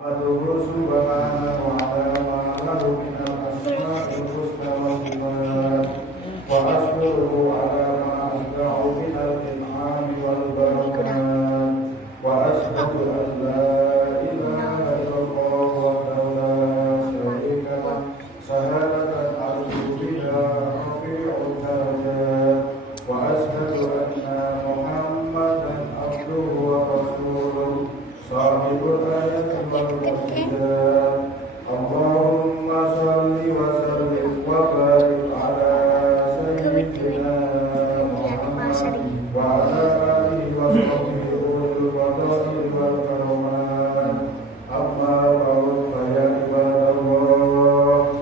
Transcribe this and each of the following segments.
Aduhu subhanahu wa ta'ala lahu minal asma'il husna wal sifat wa ashkuruhu ala ma asda'u minal in'ami wal barakat wa ashhadu an la ilaha illallah wahdahu la syarika lah syahadatan arju biha rafi'ul darajat wa ashhadu anna Muhammadan abduhu wa rasuluh sahibul ayati wal mu'jizat. Allahumma shalli wa sallim wa barik ala sayyidina Muhammad wa ala alihi wa sahbihi ulul fadli wal karamat. Amma ba'du fa ya ibadallah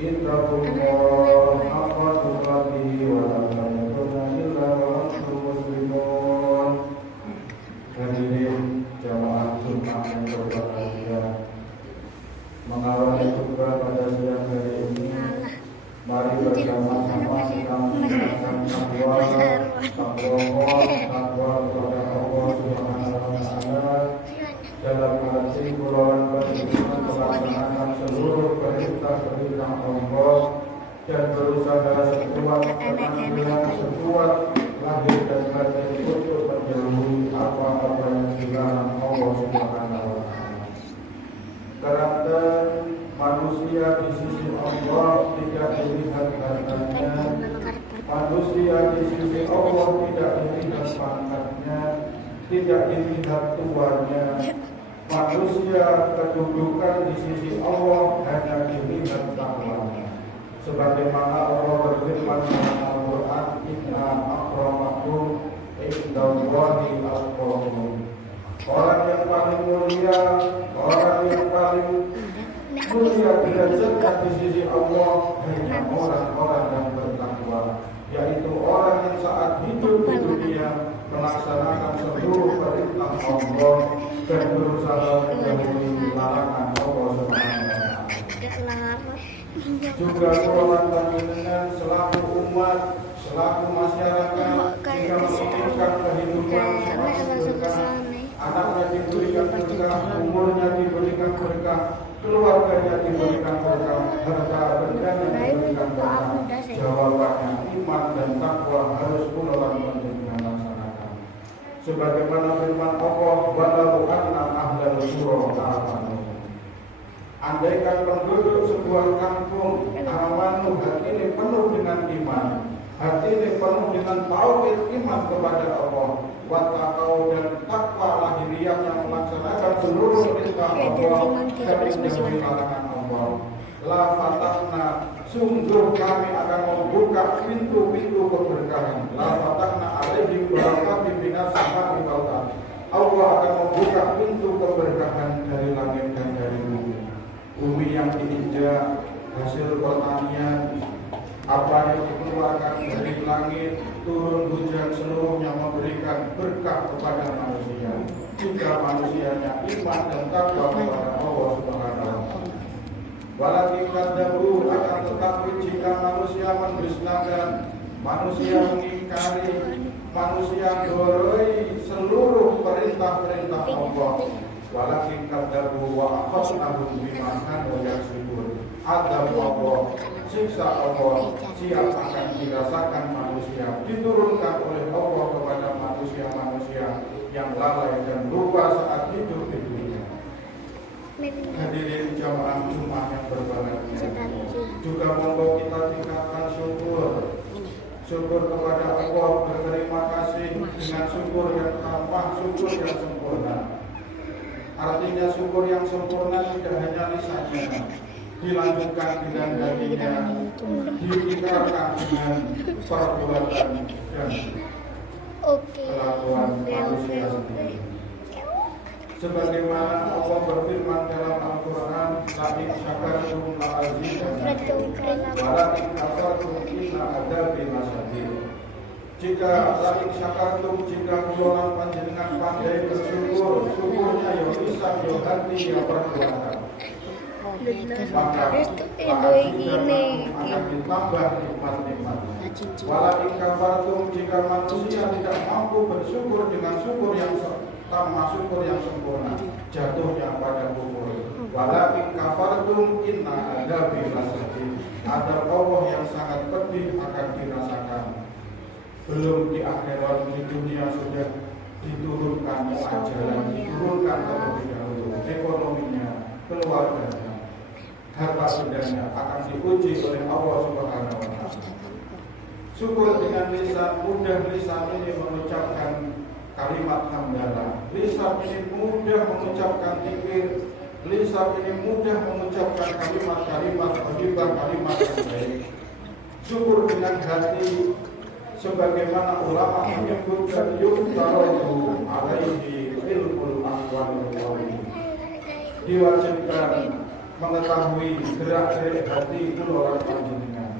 ittaqullaha haqqa tuqatih wa la tamutunna illa wa antum muslimun. Hadirin jamaah Jumat yang berbahagia, mengawali khutbah pada siang hari ini, mari bersama-sama kita meningkatkan takwa kepada Allah Subhanahu wa Ta'ala dalam hati pulauan beriman, melaksanakan seluruh perintah-perintah Allah dan berusaha sekuat tenaga, sekuat lahir dan batin untuk menjauhi apa-apa yang dilarang Allah Subhanahu wa Ta'ala. Karena manusia di sisi Allah tidak dilihat hartanya, manusia di sisi Allah tidak dilihat pangkatnya, tidak dilihat tuanya. Manusia kedudukan di sisi Allah hanya dilihat takwanya. Sebagaimana Allah berfirman dalam Al-Quran, Inna akramakum indallahi atqakum. Orang yang paling mulia, orang yang paling mulia derajatnya di sisi Allah hanya orang-orang yang bertakwa, yaitu orang yang saat hidup di dunia melaksanakan seluruh perintah Allah dan berusaha menjauhi larangan Allah Subhanahu wa Ta'ala. Juga golongan panjenengan selaku umat, selaku masyarakat jika menginginkan kehidupan berkah, anaknya diberikan berkah, umurnya diberikan berkah, keluarganya diberikan berkah, harta bendanya diberikan berkah. Jawabannya iman dan takwa harus golongan panjenengan laksanakan. Sebagaimana firman Allah, walau anna ahlal qura amanu. Andaikan penduduk sebuah kampung amanu, hati ini penuh dengan iman, hati ini penuh dengan tauhid iman kepada Allah, wattaqau dan takwa lahiriah yang melaksanakan seluruh perintah Allah dan menjauhi larangan Allah. La fatahna, sungguh kami akan membuka pintu-pintu keberkahan. La fatahna alaihim barakatin minas sama'i wal ardh. Allah akan membuka pintu keberkahan dari langit dan dari bumi. Bumi yang diinjak, hasil pertanian, apa yang dikeluarkan dari langit, turun hujan, seluruhnya memberikan berkah kepada manusia. Jika manusianya iman dan takwa kepada Allah Subhanahu wa Ta'ala. Walakin kadzabu, akan tetapi jika manusia mendustakan, manusia mengingkari, manusia goroi seluruh perintah-perintah Allah. Walakin kadzabu wa aqasnahum bima kanu yaksibun. Azab Allah, siksa Allah siap akan dirasakan manusia, diturunkan oleh Allah kepada manusia-manusia yang lalai dan lupa saat hidup di dunia. Hadirin jamaah Jumat yang berbahagia, juga monggo kita tingkatkan syukur kepada Allah, berterima kasih dengan syukur yang tamah, syukur yang sempurna. Artinya syukur yang sempurna tidak hanya lisannya, dilanjutkan dengan hatinya, diikrarkan dengan perbuatan dan kelakuan manusia sendiri. Sebagaimana Allah berfirman dalam Al-Quran, "La'in syakartum la'azidannakum, wa la'in kafartum inna adzabi lasyadid." Jika la'in syakartum, jika golongan panjenengan pandai bersyukur, syukurnya ya bisa ya hati ya perbuatan, maka akan ditambah nikmat-nikmat. Walakin kafartum, jika manusia tidak mampu bersyukur dengan syukur yang syukur yang sempurna, jatuhnya pada kufur. sabartum inna adabi lasadid. Ada Allah yang sangat pedih akan dirasakan. Belum di akhirat, di dunia sudah diturunkan ajaran, diturunkan terlebih dahulu ekonominya, keluarganya, harta bendanya akan diuji oleh Allah Subhanahu wa Ta'ala. Syukur dengan lisan, mudah lisan ini mengucapkan kalimat hamdalah. Lisan ini mudah mengucapkan zikir. Lisan ini mudah mengucapkan kalimat-kalimat thayyibah, kalimat yang baik. Syukur dengan hati, sebagaimana ulama menyebutkan yuqtaru alaihi ilmul aqwal wal diwajibkan mengetahui gerak-gerik hati itu orang panjenengan.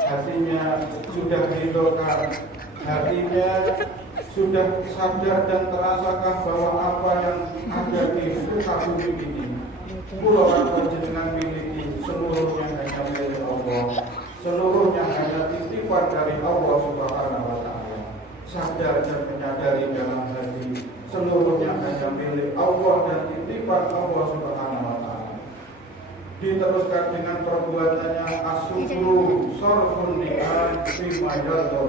Hatinya sudah diridhokan, hatinya sudah sadar dan terasakan bahwa apa yang ada di muka bumi ini orang panjenengan miliki, seluruhnya hanya milik Allah, seluruhnya hanya titipan dari Allah Subhanahu wa Ta'ala. Sadar dan menyadari dalam hati, seluruhnya hanya milik Allah dan titipan Allah Subhanahu wa Ta'ala. Diteruskan dengan perbuatannya asyukru sarfun ni'am bima yadhu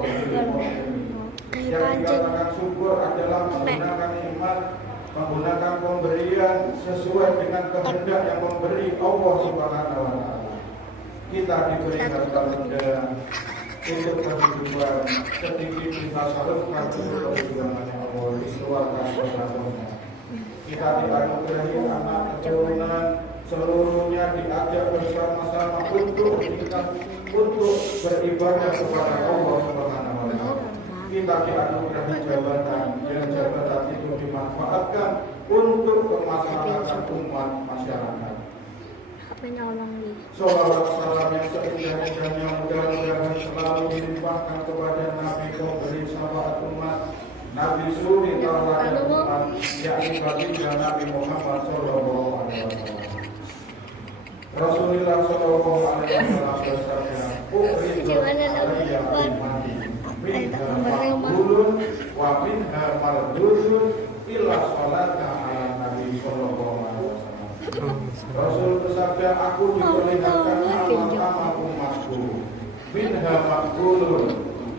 yang dikatakan syukur adalah menggunakan nikmat, menggunakan pemberian sesuai dengan kehendak yang memberi Allah Subhanahu wa Ta'ala. Kita diberi harta benda untuk kehidupan, sedikit kita salurkan untuk kehidupan Allah, dikeluarkan kehidupannya. Kita dianugerahi anak keturunan, seluruhnya diajak bersama-sama untuk beribadah kepada Allah Subhanahu wa Ta'ala. Kita dianugerahi jabatan, yang jabatan itu dimanfaatkan untuk kemaslahatan umat masyarakat. Salawat salam yang seindah-indahnya mudah-mudahan selalu dilimpahkan kepada Nabi pemberi syafaat umat, Nabi suri tauladan umat, yakni baginda Nabi Muhammad sallallahu alaihi wasallam. Rasulullah sallallahu alaihi wasallam bersabda, "Uridu alayya ummati minha maqbulun wa minha mardudun illa salata ala Nabi sallallahu alaihi wasallam." Rasul bersabda, aku diperlihatkan amal-amal umatku. Minha maqbulun,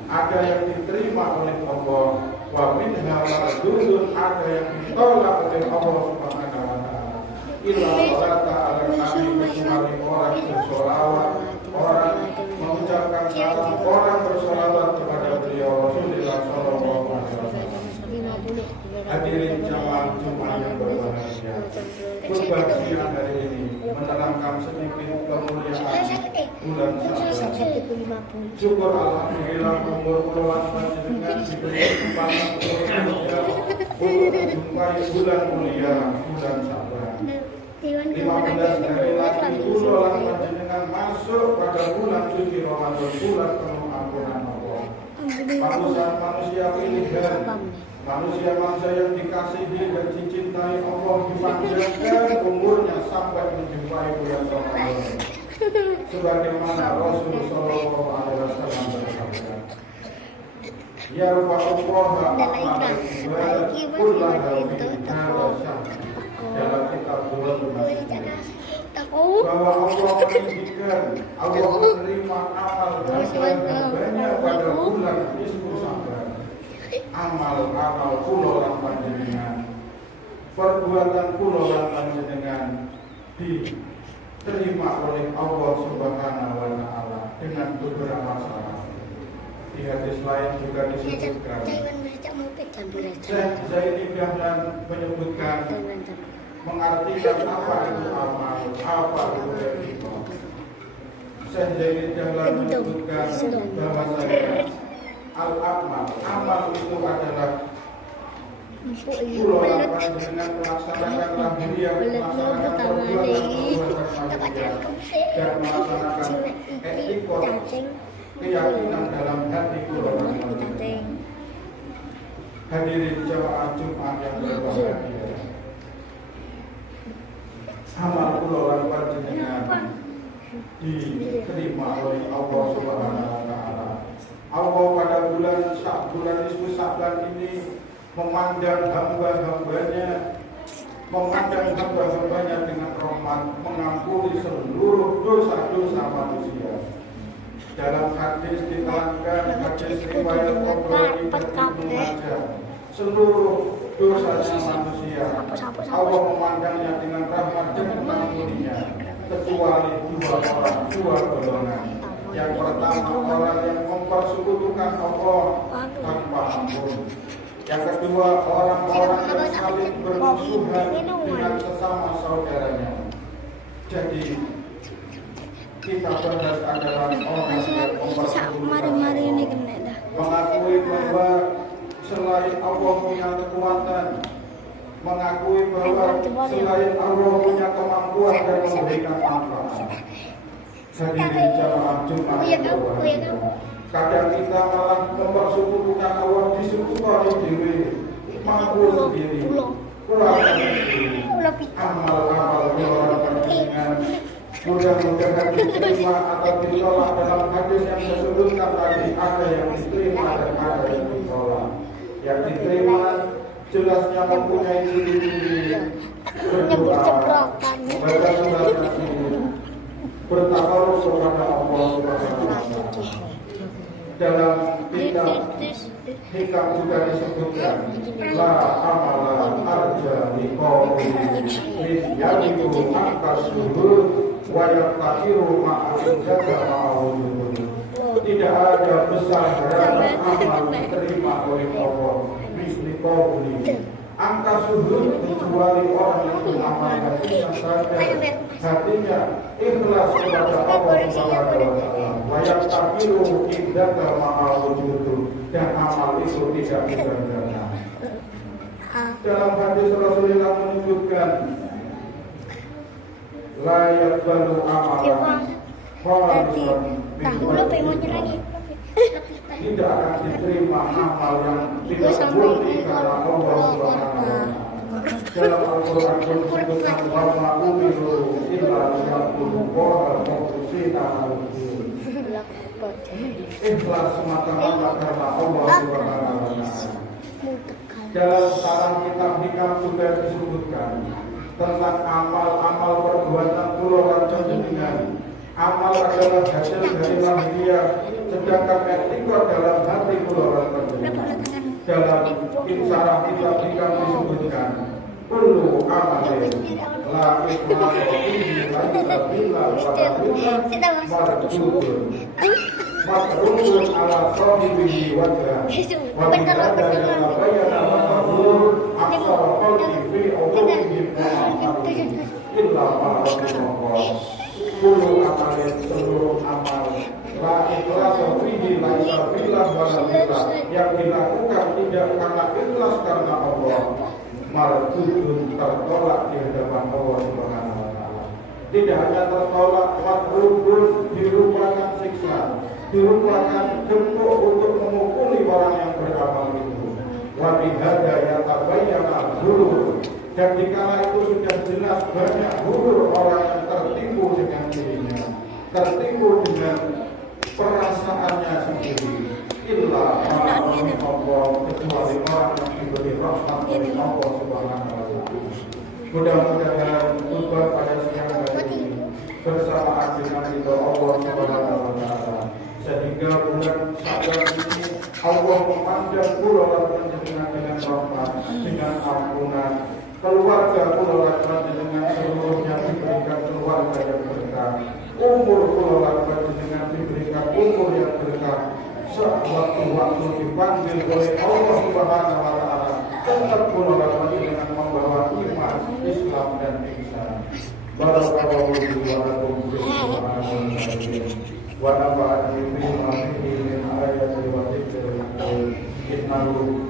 ada yang diterima oleh Allah, wa minha mardudun, ada yang ditolak oleh Allah Subhanahu wa Ta'ala. Illa salata ala Nabi, kecuali orang bersolawat, orang mengucapkan salam, orang bersolawat kepada beliau Rasulullah sallallahu alaihi wasallam. Hadirin jamaah Jumat yang berbahagia, berbahagia hari ini menerangkan sedikit kemuliaan bulan Sya'ban. Syukur alhamdulillah umur puluhan panjenengan diberi kesempatan untuk menjumpai bulan mulia, bulan Sya'ban. 15 hari lagi bulan panjenengan masuk pada bulan suci Ramadan, bulan penuh ampunan Allah. Manusia pilihan, manusia yang dikasihi dan dicintai Allah, dipanjangkan umurnya sampai menjumpai bulan Ramadan. Sebagaimana Rasulullah sallallahu alaihi wasallam bersabda, "Ya Rasulullah, dalam kitab bulan bahwa Allah meninggikan, Allah menerima amal hambanya pada bulan Nisfu Sya'ban. Amal-amal kulolan panjenengan, perbuatan kulolan panjenengan diterima oleh Allah Subhanahu wa Ta'ala dengan beberapa syarat. Di hadis lain juga disebutkan, Syekh Zaini Dahlan menyebutkan, mengartikan apa itu amal, apa itu ibadah. Syekh Zaini Dahlan menyebutkan bahwasanya al-amal, amal itu adalah pulau lapan dengan melaksanakan lahiriah, melaksanakan perbuatan manusia dan melaksanakan etikot, keyakinan dalam hati pulau lapan. Hadirin jamaah Jumat yang berbahagia, amal pulau lapan dengan diterima oleh Allah Subhanahu wa Ta'ala. Allah pada bulan Nisfu Sya'ban ini memandang hamba-hambanya dengan rahmat mengampuni seluruh dosa-dosa manusia. Dalam hadis diterangkan, hadis riwayat Tabrani dan Ibnu Majah, seluruh dosanya manusia Allah memandangnya dengan rahmat dan mengampuninya, kecuali dua golongan. Yang pertama, orang yang mempersekutukan Allah tanpa ampun. Yang kedua, orang-orang yang saling bermusuhan dengan sesama saudaranya. Jadi kita bahas adalah orang yang mengakui bahwa selain Allah punya kekuatan, mengakui bahwa selain Allah punya kemampuan dan memberikan manfaat. Hadirin jamaah Jumat, kadang kita malah mempersekutukan Allah disekutukan dewi, mampu sendiri, kurang sendiri, amal-amal orang kepentingan. Mudah-mudahan diterima atau ditolak. Dalam hadis yang saya sebutkan tadi, ada yang diterima dan ada yang ditolak. Yang diterima jelasnya mempunyai ciri-ciri berdoa, membaca surat Yasin, bertakaruf kepada Allah Subhanahu wa Ta'ala. Dalam kitab hikam juga disebutkan, la amala arja liqawli yaliku angkasuhur wa yaqtiru ma'alijaka ma'awudun. Tidak ada besar harapan amal diterima oleh Allah misli qawli angkasuhur, kecuali orang yang beramal hatinya saja, hatinya ikhlas kepada Allah Subhanahu wa Ta'ala. Wa yaqtiru indaka ma'awudun, dan amal itu tidak bisa. Dalam hadis Rasulullah menyebutkan, la yaqbalu amalan khalisan min wajhi, tidak akan diterima amal yang tidak murni karena Allah Subhanahu wa Ta'ala. Dalam Al-Quran disebutkan, wa ma umiru illa liya'budullaha mukhlishina lahu-d-din, ikhlas semata-mata karena Allah Subhanahu wa Ta'ala. Dalam sarang kitab hikam juga disebutkan tentang amal-amal perbuatan keluarga jenengan. Amal adalah hasil dari lahiriah, sedangkan etika dalam hati keluarga jenengan. Dalam sarang kitab hikam disebutkan, kullu amalin la ikhlasa fihi laisa billah wa la billah makrufun ala sahibihi wajah wa bihada yatabayyana mahdur aksara khalqi fi uqubihim illa ma'rufullah. Kullu amalin, seluruh amal, la ikhlasa fihi laisa billah wa la billah, yang dilakukan tidak karena ikhlas karena Allah, mardudun, tertolak di hadapan Allah Subhanahu wa Ta'ala. Tidak hanya tertolak, makrufun, dirupakan siksa, dirupakan bentuk untuk memukuli orang yang beramal itu. Wa bihada yatabayyana hurur, dan dikala itu sudah jelas banyak hurur orang yang tertipu dengan dirinya, tertipu dengan perasaannya sendiri. Illa Allah, kecuali orang yang diberi rahmat oleh Allah Subhanahu wa Ta'ala. Mudah-mudahan tujuan pada siang hari ini bersamaan dengan ridho Allah Subhanahu wa Ta'ala, sehingga bulan Syawal ini Allah memandang pulau dengan rahmat, dengan ampunan. Keluarga keluarga dengan seluruhnya diberikan keluarga yang berkah. Umur keluarga dengan diberikan umur yang berkah. Sewaktu-waktu dipanggil oleh Allah Subhanahu wa Ta'ala, tetap keluarga dengan membawa iman, Islam dan ihsan. Barakallahu li wa lakum fil Qur'anil karim wa nafa'ani bima fihi min ayati wa dzikril hakim. Innahu